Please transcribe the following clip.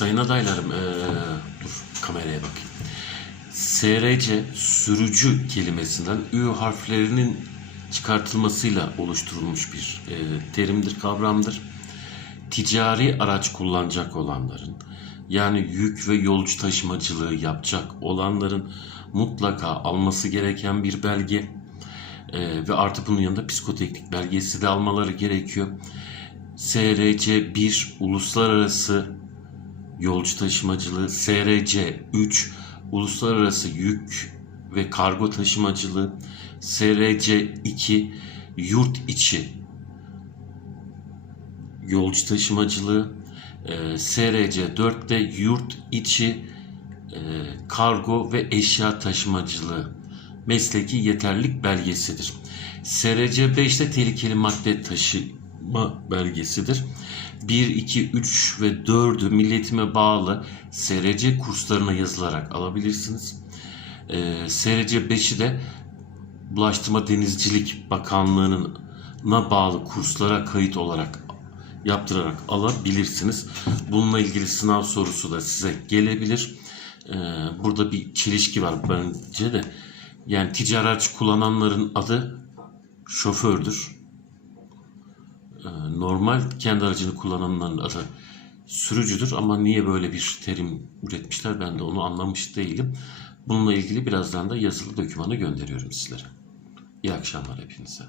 Sayın adaylarım, eee, dur kameraya bakayım. SRC sürücü kelimesinden Ü harflerinin çıkartılmasıyla oluşturulmuş bir eee, terimdir, kavramdır. Ticari araç kullanacak olanların, yani yük ve yolcu taşımacılığı yapacak olanların mutlaka alması gereken bir belge. Eee, ve artı bunun yanında psikoteknik belgesi de almaları gerekiyor. SRC 1 uluslararası yolcu taşımacılığı, SRC 3 uluslararası yük ve kargo taşımacılığı, SRC 2 yurt içi yolcu taşımacılığı, e, SRC 4 de yurt içi e, kargo ve eşya taşımacılığı mesleki yeterlilik belgesidir. SRC 5 de tehlikeli madde taşıma belgesidir. 1, 2, 3 ve 4'ü milletime bağlı SRC kurslarına yazılarak alabilirsiniz. Ee, SRC 5'i de Ulaştırma Denizcilik Bakanlığı'na bağlı kurslara kayıt olarak yaptırarak alabilirsiniz. Bununla ilgili sınav sorusu da size gelebilir. Ee, burada bir çelişki var bence de. Yani ticari araç kullananların adı şofördür. Normal kendi aracını kullananların adı sürücüdür ama niye böyle bir terim üretmişler ben de onu anlamış değilim. Bununla ilgili birazdan da yazılı dokümanı gönderiyorum sizlere. İyi akşamlar hepinize.